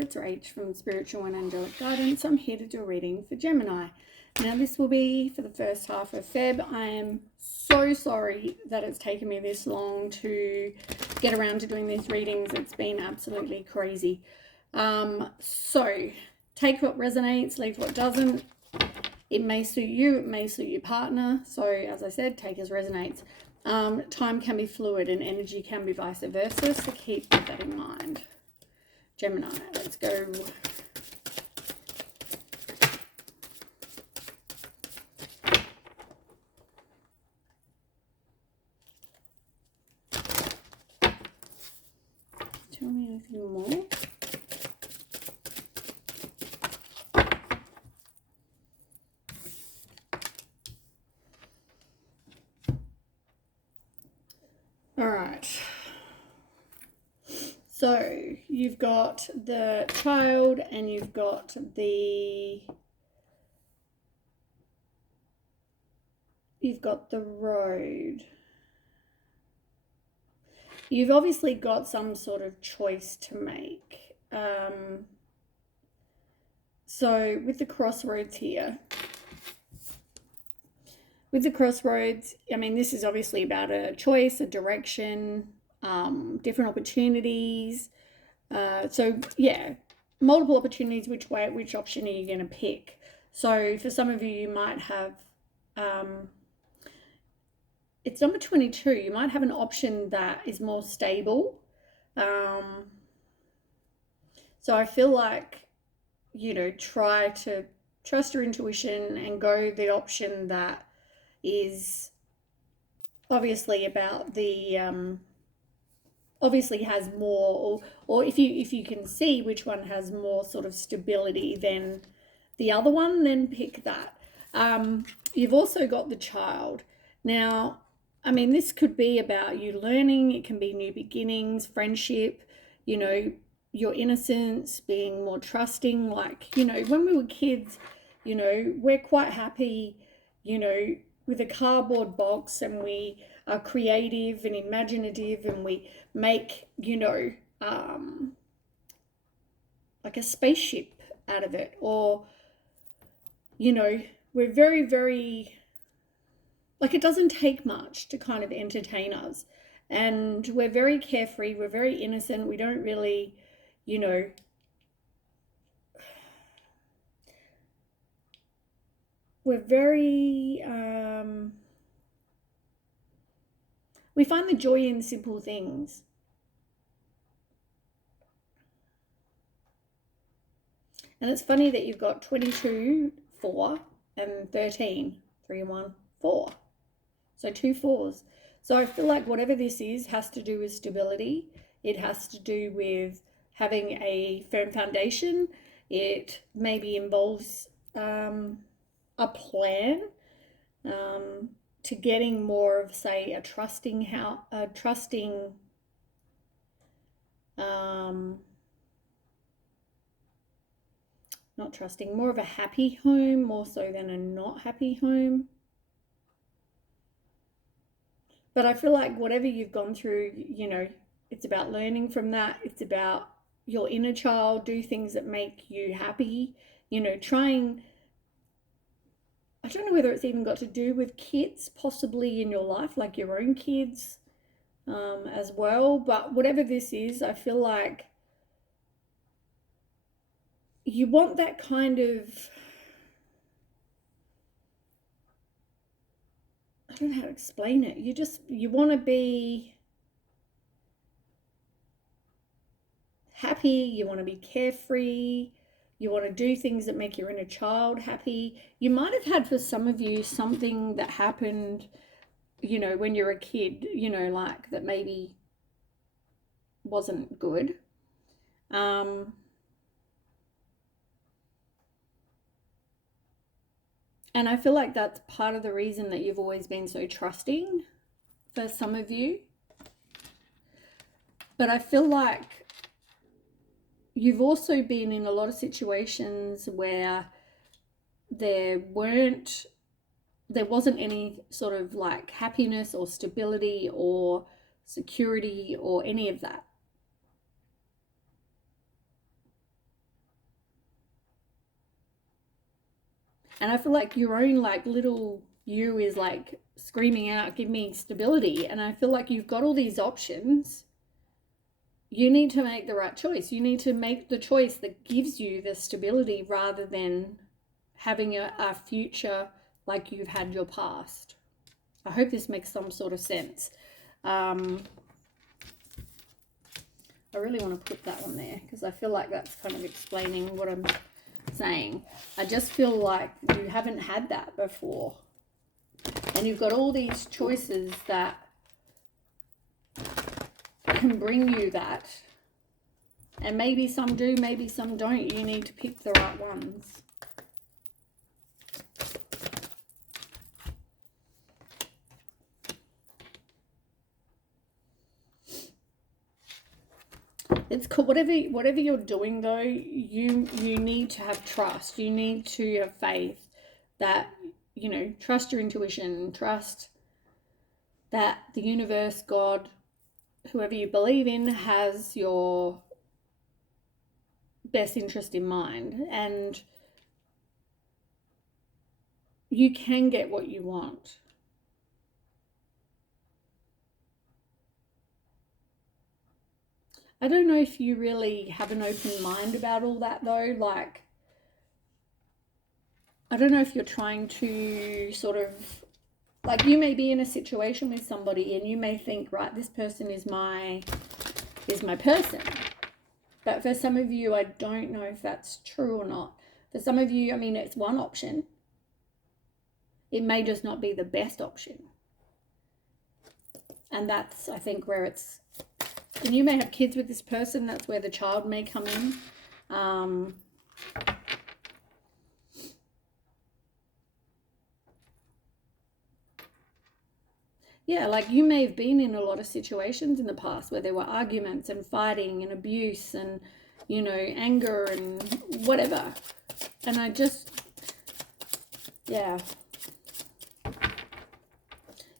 it's Rach from Spiritual and Angelic Guidance. I'm here to do a reading for Gemini. Now this will be for the first half of Feb. I am so sorry that it's taken me this long to get around to doing these readings. It's been absolutely crazy. So take what resonates, leave what doesn't. It may suit you, it may suit your partner. So as I said, take as resonates. Time can be fluid and energy can be vice versa, so keep that in mind. Gemini, let's go. Tell me anything more. All right. So you've got the child and you've got the road. You've obviously got some sort of choice to make. So with the crossroads here, I mean, this is obviously about a choice, a direction, different opportunities. So yeah, multiple opportunities. Which option are you going to pick? So for some of you might have, it's number 22. You might have an option that is more stable. So I feel like, try to trust your intuition and go the option that is obviously about the obviously has more, or if you can see which one has more sort of stability than the other one, then pick that. You've also got the child. Now, I mean, this could be about you learning. It can be new beginnings, friendship, your innocence, being more trusting. Like, when we were kids, we're quite happy, with a cardboard box, and we are creative and imaginative, and we make, like a spaceship out of it. Or, we're very, very, like, it doesn't take much to kind of entertain us. And we're very carefree, we're very innocent, we don't really, we're very, we find the joy in simple things. And it's funny that you've got 22, 4, and 13, 3 and 1, 4. So 2 4s. So I feel like whatever this is has to do with stability. It has to do with having a firm foundation. It maybe involves a plan to getting more of, say, more of a happy home, more so than a not happy home. But I feel like whatever you've gone through, it's about learning from that. It's about your inner child, do things that make you happy, trying. I don't know whether it's even got to do with kids possibly in your life, like your own kids as well. But whatever this is, I feel like you want that kind of, I don't know how to explain it. You want to be happy, you want to be carefree, you want to do things that make your inner child happy. You might have had, for some of you, something that happened, when you're a kid, like that maybe wasn't good. And I feel like that's part of the reason that you've always been so trusting for some of you. But I feel like you've also been in a lot of situations where there wasn't any sort of like happiness or stability or security or any of that. And I feel like your own like little you is like screaming out, give me stability. And I feel like you've got all these options. You need to make the right choice. You need to make the choice that gives you the stability rather than having a future like you've had your past. I hope this makes some sort of sense. I really want to put that one there because I feel like that's kind of explaining what I'm saying. I just feel like you haven't had that before. And you've got all these choices that can bring you that. And maybe some do, maybe some don't. You need to pick the right ones. It's cool. Whatever you're doing though, you need to have trust. You need to have faith that, you know, trust your intuition, trust that the universe, God, whoever you believe in, has your best interest in mind, and you can get what you want. I don't know if you really have an open mind about all that though. Like, I don't know if you're trying to sort of, like, you may be in a situation with somebody and you may think, right, this person is my person. But for some of you, I don't know if that's true or not. For some of you, I mean, it's one option. It may just not be the best option. And that's, I think, where it's, and you may have kids with this person, that's where the child may come in. Yeah, like you may have been in a lot of situations in the past where there were arguments and fighting and abuse and, you know, anger and whatever. And I just, yeah.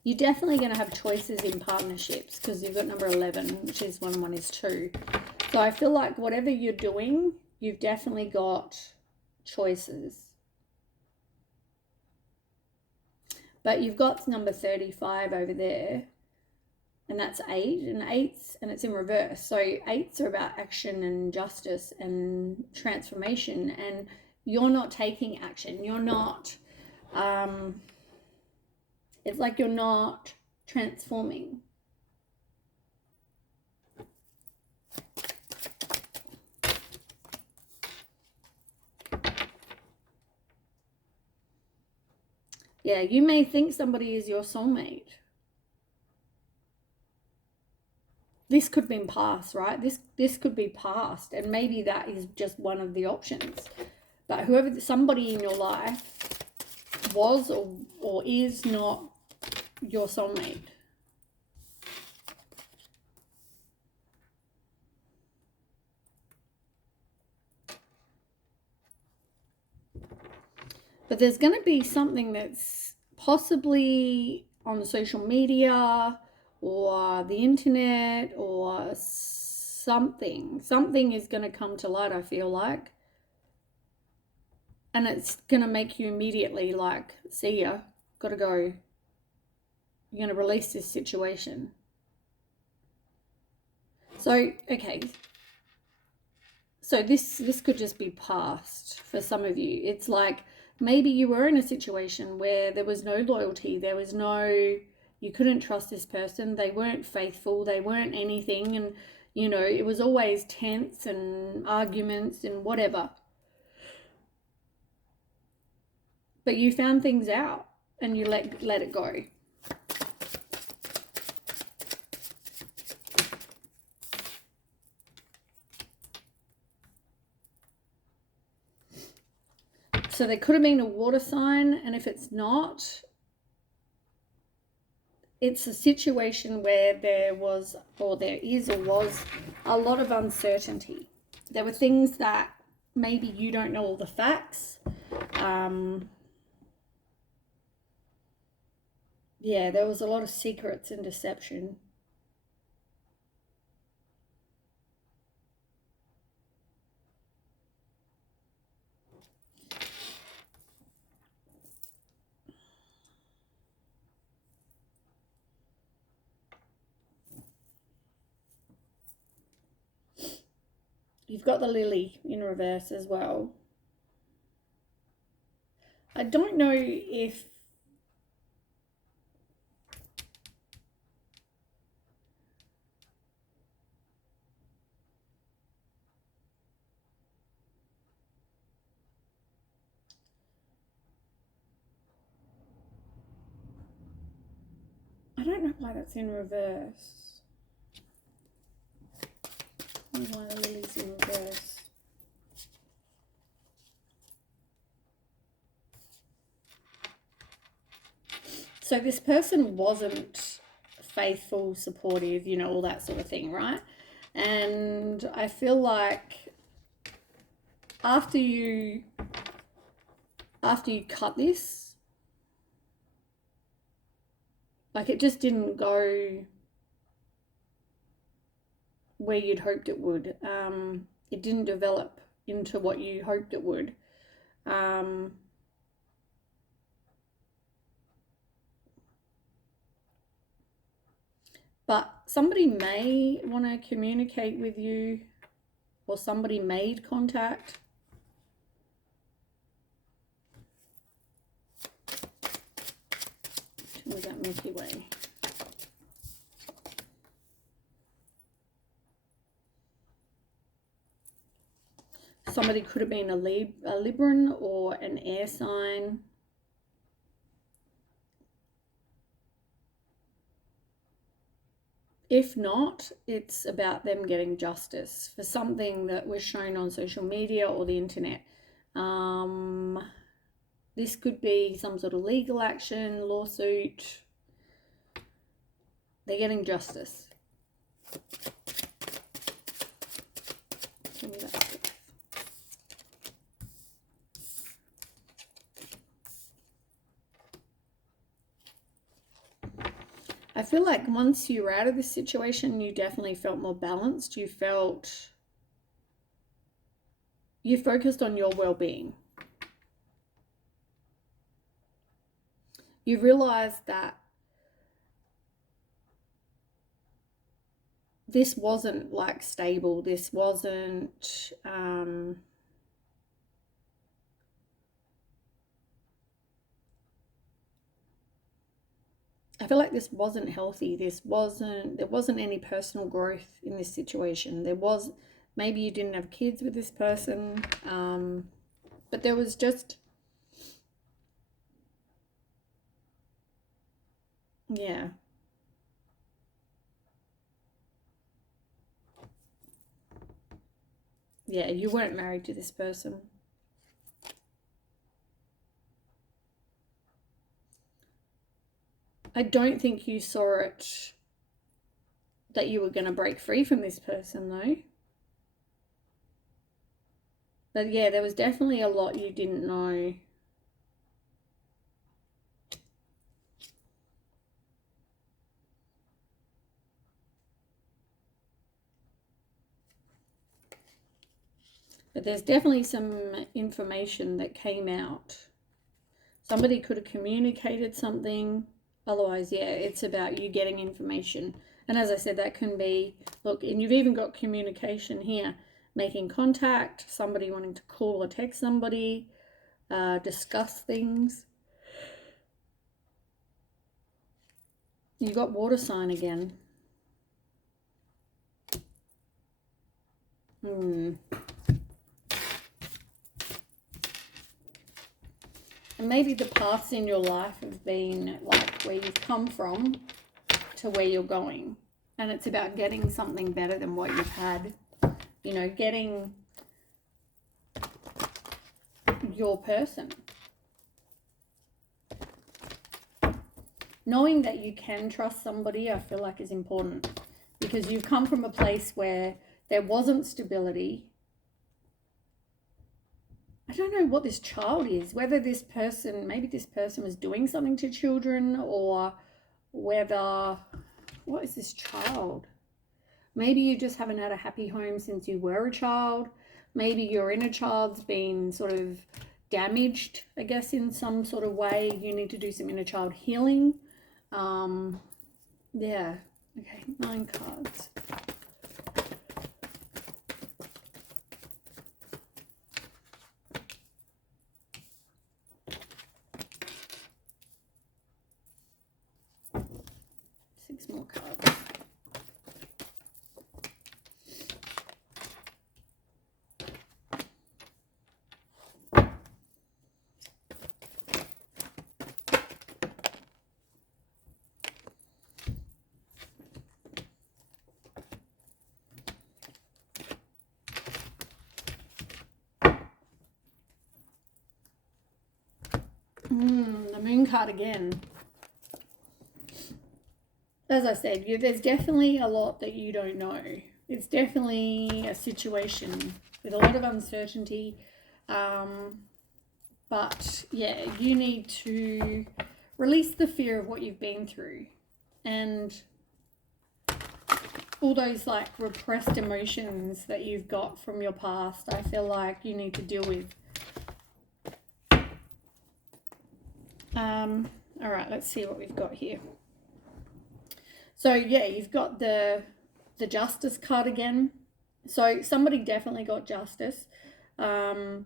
You're definitely going to have choices in partnerships because you've got number 11, which is 1 and 1 is 2. So I feel like whatever you're doing, you've definitely got choices. But you've got number 35 over there, and that's 8, and 8's, and it's in reverse. So 8's are about action and justice and transformation, and you're not taking action. You're not, it's like you're not transforming. Yeah, you may think somebody is your soulmate. This could be past, right? This could be past, and maybe that is just one of the options. But whoever, somebody in your life was or is not your soulmate. But there's going to be something that's possibly on social media or the internet or something. Something is going to come to light, I feel like. And it's going to make you immediately like, see ya, gotta go. You're going to release this situation. So, okay. So this could just be past for some of you. It's like maybe you were in a situation where there was no loyalty, there was no, you couldn't trust this person, they weren't faithful, they weren't anything, and you know, it was always tense and arguments and whatever. But you found things out and you let it go. So there could have been a water sign, and if it's not, it's a situation where there was, or there is, or was a lot of uncertainty. There were things that maybe you don't know all the facts. Yeah, there was a lot of secrets and deception. You've got the Lily in reverse as well. I don't know if I don't know why that's in reverse. I don't know why the Lily's in reverse. So this person wasn't faithful, supportive, you know, all that sort of thing, right? And I feel like after you cut this, like it just didn't go where you'd hoped it would. It didn't develop into what you hoped it would. But somebody may want to communicate with you, or somebody made contact. Was that Milky Way? Somebody could have been a Libran or an air sign. If not, it's about them getting justice for something that was shown on social media or the internet. This could be some sort of legal action, lawsuit. They're getting justice. Give me that. I feel like once you were out of this situation, you definitely felt more balanced. You focused on your well-being. You realized that this wasn't like stable. This wasn't, I feel like this wasn't healthy. There wasn't any personal growth in this situation. Maybe you didn't have kids with this person, but there was just, yeah. Yeah, you weren't married to this person. I don't think you saw it that you were going to break free from this person, though. But yeah, there was definitely a lot you didn't know. But there's definitely some information that came out. Somebody could have communicated something. Otherwise, yeah, it's about you getting information. And as I said, that can be, look, and you've even got communication here. Making contact, somebody wanting to call or text somebody, discuss things. You got water sign again. And maybe the paths in your life have been like where you've come from to where you're going. And it's about getting something better than what you've had. You know, getting your person. Knowing that you can trust somebody, I feel like is important. Because you've come from a place where there wasn't stability. I don't know what this child is, whether this person, maybe this person was doing something to children, or whether, what is this child? Maybe you just haven't had a happy home since you were a child. Maybe your inner child's been sort of damaged, I guess, in some sort of way. You need to do some inner child healing. Yeah. Okay, 9 cards. more cards. The Moon card again. As I said, there's definitely a lot that you don't know. It's definitely a situation with a lot of uncertainty. But yeah, you need to release the fear of what you've been through and all those like repressed emotions that you've got from your past. I feel like you need to deal with. All right, let's see what we've got here. So yeah, you've got the Justice card again. So somebody definitely got justice. And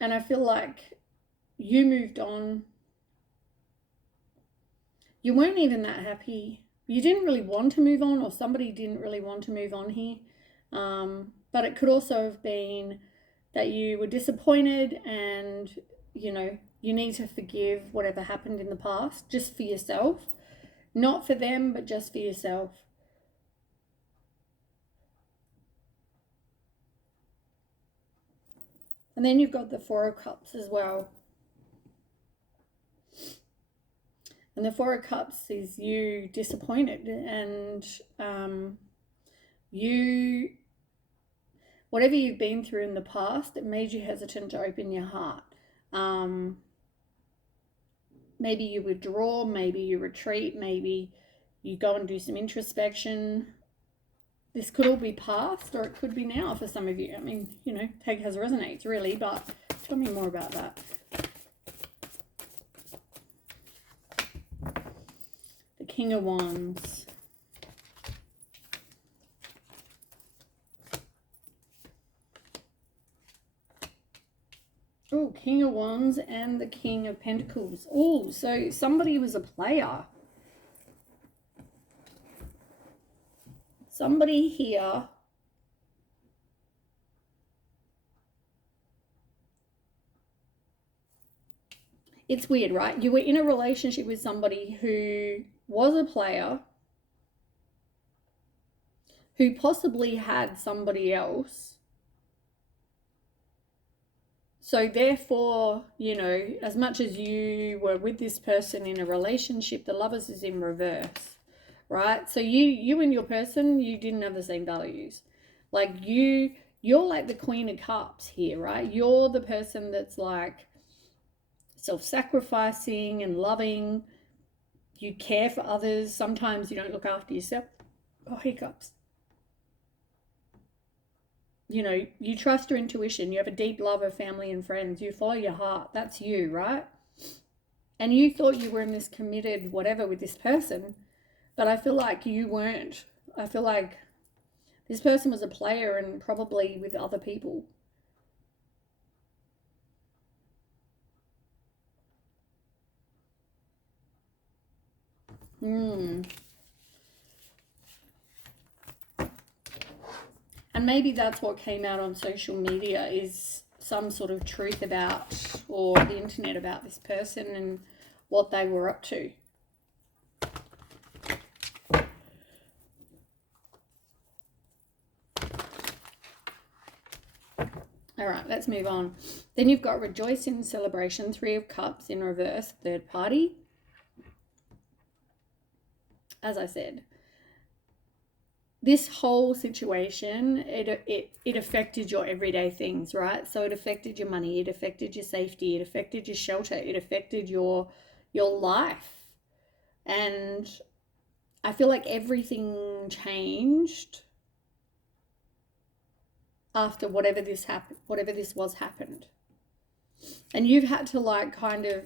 I feel like you moved on. You weren't even that happy. You didn't really want to move on, or somebody didn't really want to move on here. But it could also have been that you were disappointed and, you know, you need to forgive whatever happened in the past just for yourself. Not for them, but just for yourself. And then you've got the Four of Cups as well. And the Four of Cups is you disappointed and you, whatever you've been through in the past, it made you hesitant to open your heart. Maybe you withdraw, maybe you retreat, maybe you go and do some introspection. This could all be past or it could be now for some of you. I mean, you know, take as resonates really, but tell me more about that. The King of Wands. Oh, King of Wands and the King of Pentacles. Oh, so somebody was a player. Somebody here it's weird, right? You were in a relationship with somebody who was a player, who possibly had somebody else. So therefore, you know, as much as you were with this person in a relationship, the Lovers is in reverse, right? So you and your person, you didn't have the same values. Like you're like the Queen of Cups here, right? You're the person that's like self-sacrificing and loving. You care for others. Sometimes you don't look after yourself. Oh, hiccups. You know, you trust your intuition. You have a deep love of family and friends. You follow your heart. That's you, right? And you thought you were in this committed whatever with this person, but I feel like you weren't. I feel like this person was a player and probably with other people. And maybe that's what came out on social media is some sort of truth about, or the internet about this person and what they were up to. All right, let's move on. Then you've got Rejoice in Celebration, Three of Cups in reverse, third party. As I said, this whole situation, it affected your everyday things, right? So it affected your money, it affected your safety, it affected your shelter, it affected your life. And I feel like everything changed after whatever this happened. And you've had to like kind of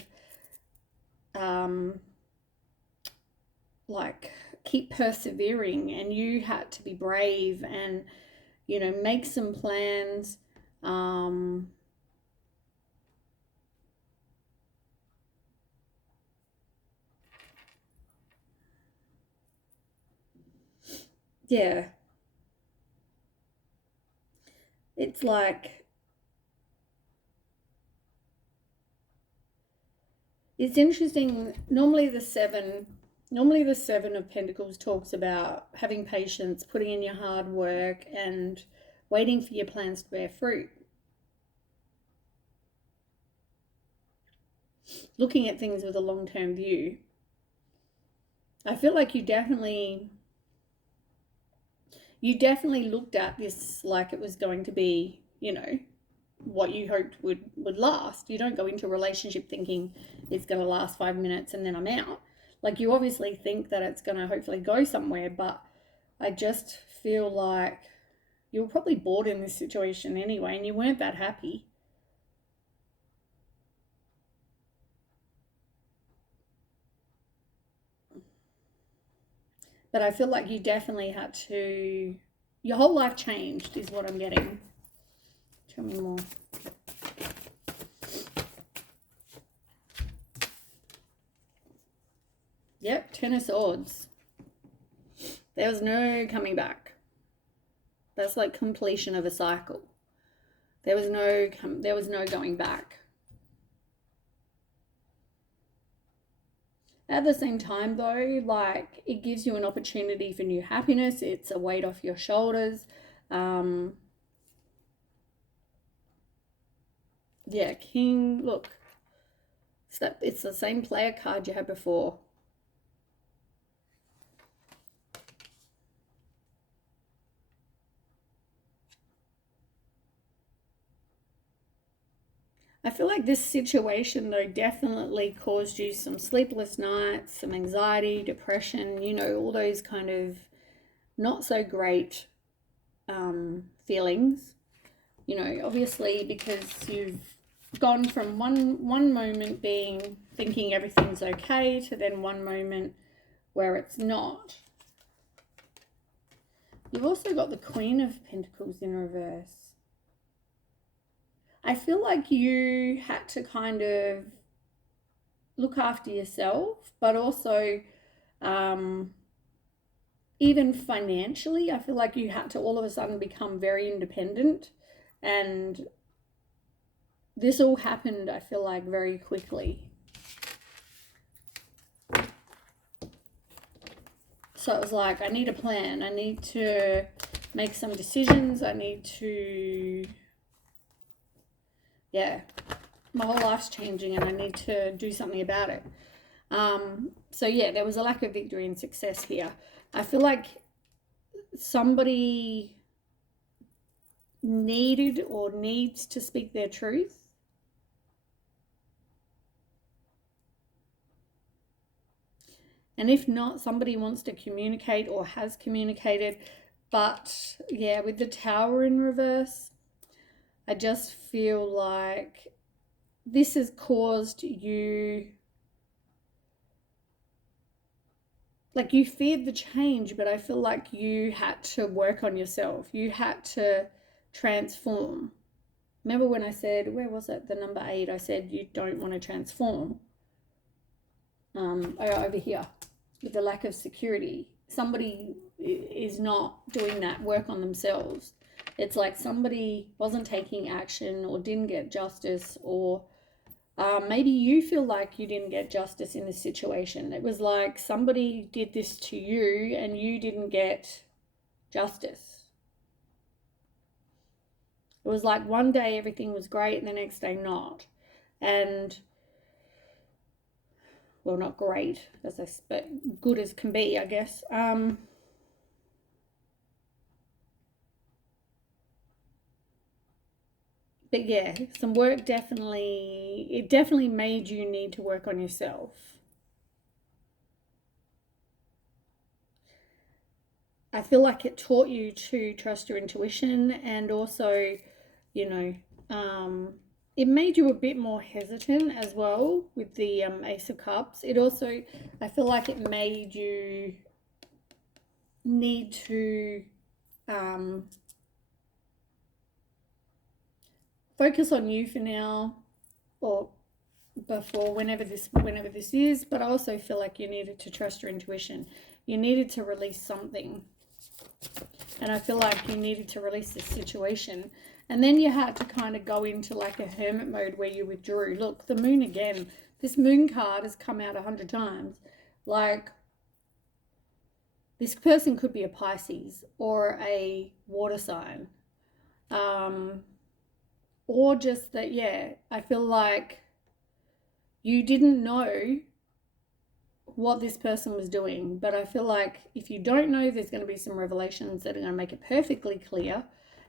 like keep persevering, and you had to be brave and, you know, make some plans. yeah, it's like, it's interesting. Normally the Seven of Pentacles talks about having patience, putting in your hard work, and waiting for your plans to bear fruit. Looking at things with a long-term view. I feel like you definitely looked at this like it was going to be, what you hoped would last. You don't go into a relationship thinking it's going to last 5 minutes and then I'm out. Like, you obviously think that it's going to hopefully go somewhere, but I just feel like you were probably bored in this situation anyway, and you weren't that happy. But I feel like you definitely had to, your whole life changed is what I'm getting. Tell me more. Yep, Ten of Swords. There was no coming back. That's like completion of a cycle. There was no going back. At the same time though, like, it gives you an opportunity for new happiness. It's a weight off your shoulders. Yeah, King, look. It's the same player card you had before. I feel like this situation, though, definitely caused you some sleepless nights, some anxiety, depression, all those kind of not so great feelings. Obviously, because you've gone from one moment being thinking everything's okay to then one moment where it's not. You've also got the Queen of Pentacles in reverse. I feel like you had to kind of look after yourself, but also even financially, I feel like you had to all of a sudden become very independent. And this all happened, I feel like, very quickly. So it was like, I need a plan. I need to make some decisions. I need to, my whole life's changing and I need to do something about it. So yeah, there was a lack of victory and success here. I feel like somebody needed or needs to speak their truth. And if not, somebody wants to communicate or has communicated. But yeah, with the Tower in reverse, I just feel like this has caused you, like, you feared the change, but I feel like you had to work on yourself. You had to transform. Remember when I said, where was it? The number 8, I said you don't want to transform. Over here, with the lack of security. Somebody is not doing that work on themselves. It's like somebody wasn't taking action or didn't get justice, or maybe you feel like you didn't get justice in this situation. It was like somebody did this to you and you didn't get justice. It was like one day everything was great and the next day not. And, well, not great, but good as can be, I guess. But yeah, some work it definitely made you need to work on yourself. I feel like it taught you to trust your intuition, and also, it made you a bit more hesitant as well with the Ace of Cups. It also, I feel like it made you need to focus on you for now, or before, whenever this is. But I also feel like you needed to trust your intuition. You needed to release something. And I feel like you needed to release this situation. And then you had to kind of go into like a hermit mode where you withdrew. Look, the moon again. This moon card has come out 100 times. Like, this person could be a Pisces or a water sign. Or just that, yeah, I feel like you didn't know what this person was doing. But I feel like if you don't know, there's going to be some revelations that are going to make it perfectly clear.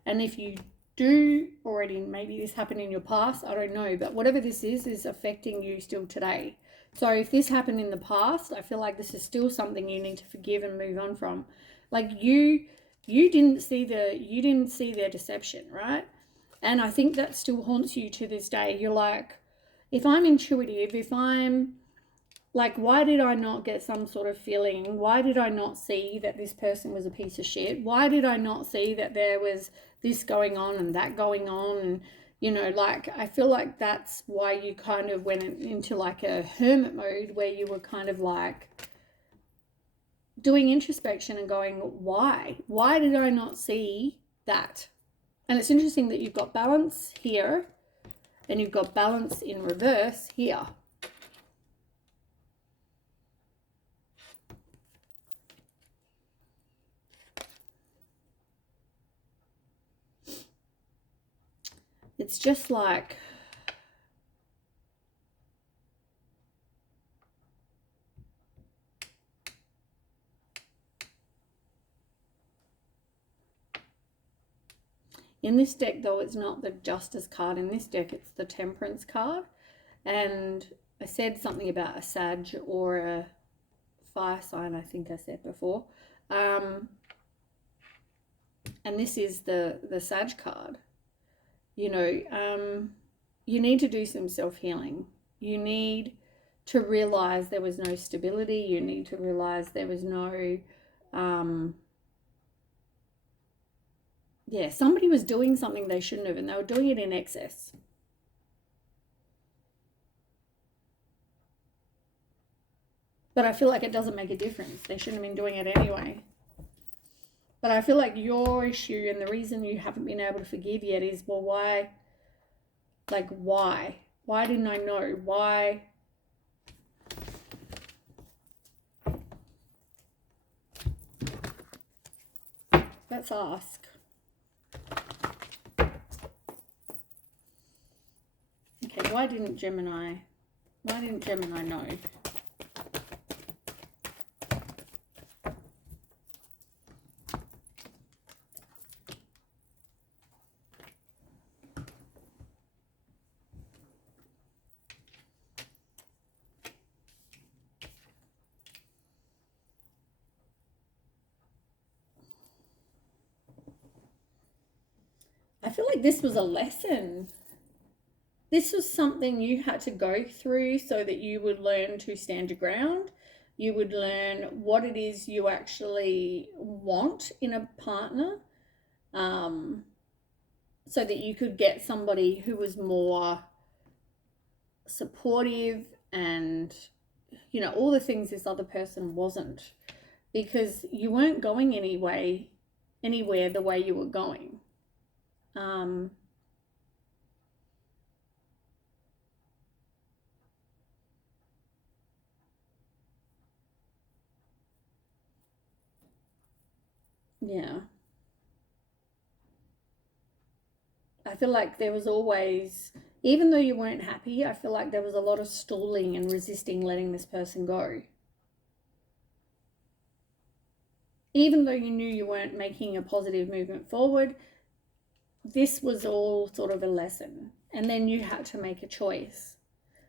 And if you do already, maybe this happened in your past, I don't know. But whatever this is affecting you still today. So if this happened in the past, I feel like this is still something you need to forgive and move on from. Like you didn't see their deception, right? And I think that still haunts you to this day. You're like, if I'm intuitive, if I'm like, why did I not get some sort of feeling? Why did I not see that this person was a piece of shit? Why did I not see that there was this going on and that going on? And, you know, like, I feel like that's why you kind of went into like a hermit mode where you were kind of like doing introspection and going, why? Why did I not see that? And it's interesting that you've got balance here and you've got balance in reverse here. It's just like, in this deck though, it's not the Justice card. In this deck, it's the Temperance card. And I said something about a Sag or a fire sign, I think I said before. And this is the Sag card. You know, you need to do some self-healing. You need to realize there was no stability. You need to realize there was no, yeah, somebody was doing something they shouldn't have, and they were doing it in excess. But I feel like it doesn't make a difference. They shouldn't have been doing it anyway. But I feel like your issue and the reason you haven't been able to forgive yet is, well, why? Like, why? Why didn't I know? Why? Let's ask. Okay, why didn't Gemini know? I feel like this was a lesson. This was something you had to go through so that you would learn to stand your ground. You would learn what it is you actually want in a partner, so that you could get somebody who was more supportive and, you know, all the things this other person wasn't, because you weren't going anywhere the way you were going. Yeah. I feel like there was always, even though you weren't happy, I feel like there was a lot of stalling and resisting letting this person go. Even though you knew you weren't making a positive movement forward, this was all sort of a lesson. And then you had to make a choice.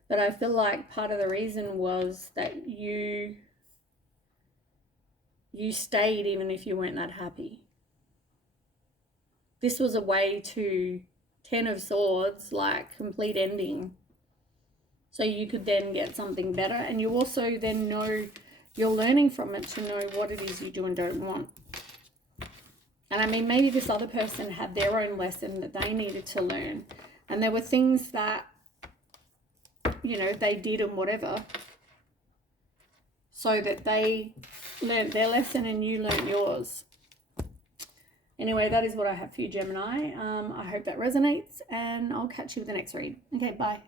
But I feel like part of the reason was that you stayed even if you weren't that happy. This was a way to, 10 of Swords, like complete ending. So you could then get something better. And you also then know, you're learning from it to know what it is you do and don't want. And I mean, maybe this other person had their own lesson that they needed to learn. And there were things that, you know, they did and whatever, so that they learned their lesson and you learned yours. Anyway, that is what I have for you, Gemini. I hope that resonates, and I'll catch you with the next read. Okay, bye.